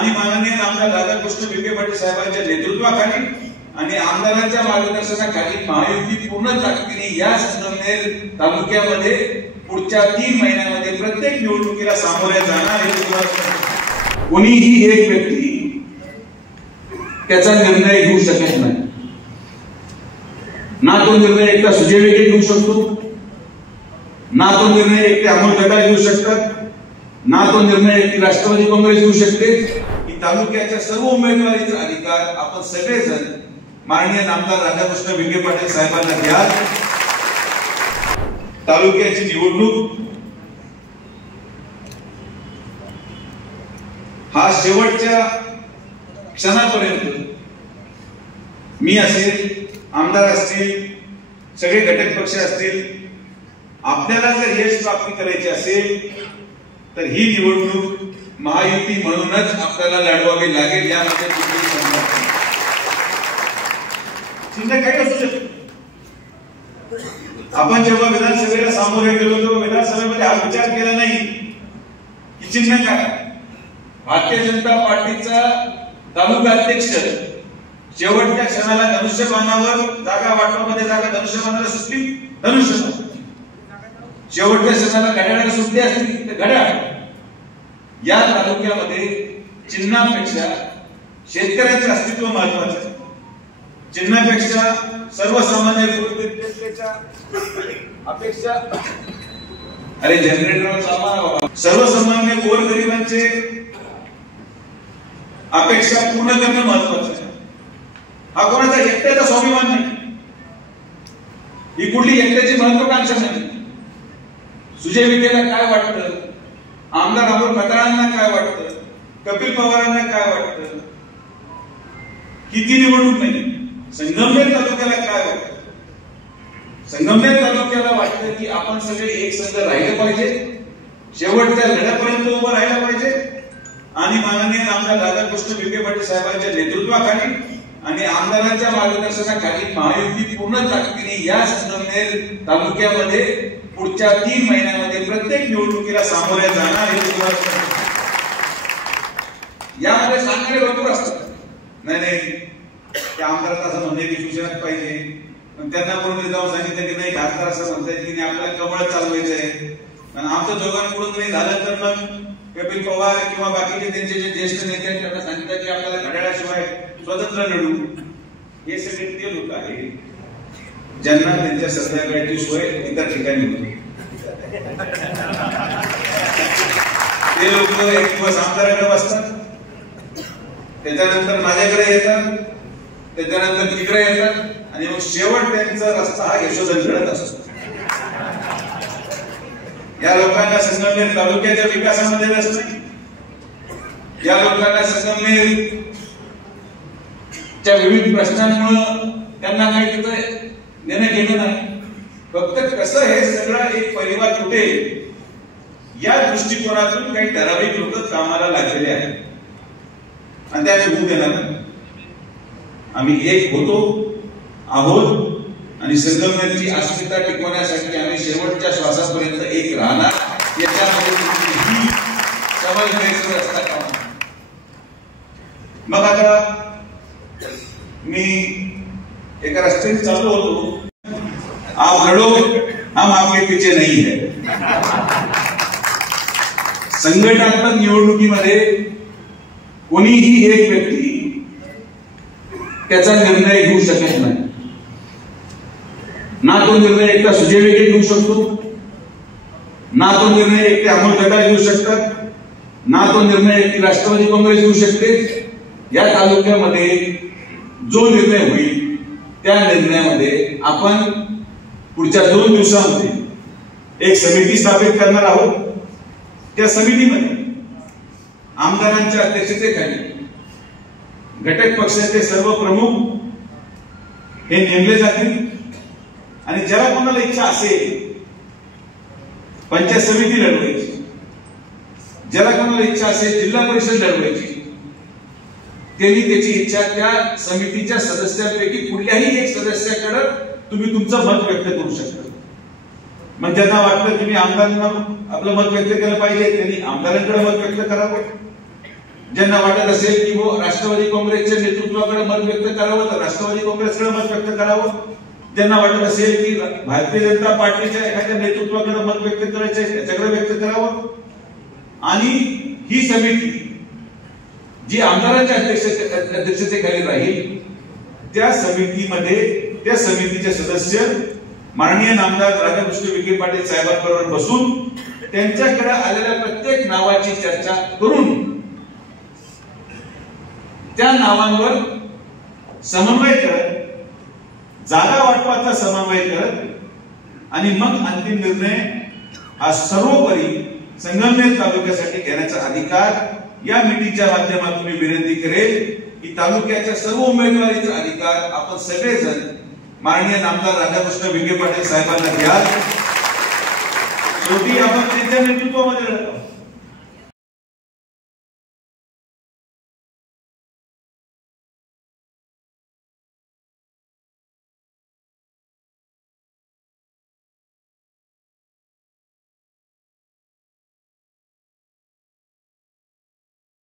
आणि माननीय आमदार राधाकृष्ण विखे पाटील साहेबांच्या नेतृत्वाखाली आणि आमदारांच्या मार्गदर्शनाखाली महायुती पूर्ण ताकदीने या संगमनेर तालुक्यामध्ये पुढच्या 3 महिन्यांमध्ये प्रत्येक निवडणुकीला सामोरे जाणार आहे। कोणीही एक व्यक्ती त्याचा निर्णय घेऊ शकत नाही, ना तो निर्णय एकटा सुजय विखे घेऊ शकतो, ना तो निर्णय एकटे अमोल खताळ घेऊ शकतात, ना तो निर्णय एकटी राष्ट्रवादी काँग्रेस घेऊ शकते। की तालुक्याच्या सर्व उमेदवारीचा अधिकार आपण सगळेजण माननीय आमदार राधाकृष्ण विखे पाटील साहेबांना द्या। तालुक्याची निवडणूक हा शेवटच्या क्षणापर्यंत मी असेल, आमदार असतील, सगळे घटक पक्ष असतील, आपल्याला जर यश प्राप्ती करायची असेल तर ही निवडणूक महायुती म्हणूनच आपल्याला लढवावी लागेल। यामध्ये चिन्ह काही असू शकते। आपण जेव्हा विधानसभेला सामोरे गेलो तेव्हा विधानसभेमध्ये हा विचार केला नाही की चिन्ह काय। भारतीय जनता पार्टीचा तालुका अध्यक्ष शेवटच्या क्षणाला धनुष्यबाणावर जागा वाटपामध्ये जागा धनुष्यबाणाला सुटली, धनुष्यबाण शेवटच्या क्षणाला घड्याळाला सुटली असली तर घड्याळ। या तालुक्यामध्ये चिन्हापेक्षा शेतकऱ्यांचे अस्तित्व महत्वाचे आहे। चिन्हापेक्षा सर्वसामान्य जनतेच्या अपेक्षा अरे जनरेटर चालवा, सर्वसामान्य गोरगरिबांचे अपेक्षा पूर्ण करणं महत्वाचं आहे। हा कोणाचा एकट्याचा स्वाभिमान नाही, ही कुठली एकट्याची महत्वाकांक्षा नाही। सुजय विखेला काय वाटतं, आमदार अमोल खताळांना काय वाटतं, कपिल पवारांना काय वाटतं, किती निवडणूक नाही। संगमनेर तालुक्याला काय वाटतं, संगमनेर तालुक्याला वाटतं की आपण सगळे एक संघ राहिले पाहिजे, शेवटच्या लढ्यापर्यंत उभं राहिलं पाहिजे आणि माननीय आमदार राधाकृष्ण विखे पाटील साहेबांच्या नेतृत्वाखाली आणि आमदारांच्या मार्गदर्शनाखाली महायुती पूर्ण ताकदीने या संगमनेर तालुक्यामध्ये पुढच्या 3 महिन्यांमध्ये प्रत्येक निवडणुकीला सामोरे जाणार आहे। यामध्ये सांगणारे भरपूर असतात, नाही त्या आमदाराला असं म्हणते की शिवसेनाच पाहिजे, पण त्यांना कोणी जाऊन सांगितलं की नाही खासदार असं म्हणतात की आपल्याला कमळ चालवायचं आहे। आमचं दोघांकडून नाही झालं तर मग कपिल पवार किंवा बाकीचे त्यांचे जे ज्येष्ठ नेते आहेत त्यांना सांगितलं की आपल्याला घड्याळाशिवाय स्वतंत्र लढू। हे सगळे ते लोक आहेत ज्यांना त्यांच्या संध्याकाळची सोय इतर ठिकाणी होती। ते लोक एक दिवस आमदाराकडे बसतात, त्याच्यानंतर माझ्याकडे येतात, त्याच्यानंतर तिकडे येतात आणि मग शेवट त्यांचा रस्ता हा यशोधनकडे असतो। या लोकांना संगमनेर तालुक्याच्या विकासामध्ये रस नाही, या लोकांना संगमनेरच्या विविध प्रश्नांमुळे त्यांना काही तिथं देणं घेणं नाही। फक्त कसं हे सगळं एक परिवार तुटेल या दृष्टिकोनातून काही ठराविक लोक कामाला लागलेले आहेत आणि त्या होऊ देणार नाही। आम्ही एक होतो आहोत आणि संगमनेरची अस्मिता टिकवण्यासाठी आम्ही शेवटच्या श्वासापर्यंत एक राहणार। याच्यामध्ये समज घ्यायचं असता कामा। मग आता मी एका रस्त्याने चालू होतो, आप लढो हम आपके पीछे नहीं है। संघटनात्मक निवडणुकीमध्ये कोणीही एक व्यक्ती त्याचा निर्णय घेऊ शकत नाही, ना तो निर्णय एकटा सुजय विखे घेऊ शकतो, ना तो निर्णय एकटे अमोल खताळ घेऊ शकतात, ना तो निर्णय एकटी राष्ट्रवादी काँग्रेस घेऊ शकते। या तालुक्यामध्ये जो निर्णय होईल त्या निर्णयामध्ये आपण पुढच्या 2 दिवसांमध्ये एक समिती स्थापित करणार आहोत। त्या समितीमध्ये आमदारांच्या अध्यक्षतेखाली घटक पक्षाचे सर्व प्रमुख हे नेमले जातील आणि ज्याला कोणाला इच्छा असेल पंचायत समिती लढवायची, ज्याला कोणाला इच्छा असेल जिल्हा परिषद लढवायची, त्यांनी त्याची इच्छा त्या समितीच्या सदस्यांपैकी कुठल्याही एक सदस्याकडे तुम्ही तुमचं मत व्यक्त करू शकता। मग ज्यांना वाटतं तुम्ही आमदारांना आपलं मत व्यक्त केलं पाहिजे त्यांनी आमदारांकडे मत व्यक्त करावं, ज्यांना वाटत असेल की वो राष्ट्रवादी काँग्रेसच्या नेतृत्वाकडे मत व्यक्त करावं तर राष्ट्रवादी काँग्रेसकडे मत व्यक्त करावं, ज्यांना वाटत असेल की भारतीय जनता पार्टीच्या एखाद्या नेतृत्वाकडे मत व्यक्त करायचे त्याच्याकडे व्यक्त करावं। आणि ही समिती जी आमदारांच्या अध्यक्षतेखाली राहील त्या समितीचे सदस्य माननीय नामदार राधाकृष्ण विखे पाटील साहेबांबरोबर बसून त्यांच्याकडे आलेल्या प्रत्येक नावाची चर्चा करून त्या नावांवर समन्वय करत, जागा वाटपाचा समन्वय करत आणि मग अंतिम निर्णय हा सर्वोपरी संगमनेर तालुक्यासाठी घेण्याचा अधिकार या मीटिंगच्या माध्यमातून मी विनंती करेल की तालुक्याच्या सर्व उमेदवारीचा अधिकार आपण सगळेजण माननीय नामदार राधाकृष्ण विखे पाटील साहेबांना द्या। शेवटी आपण त्यांच्या नेतृत्वामध्ये राहतो।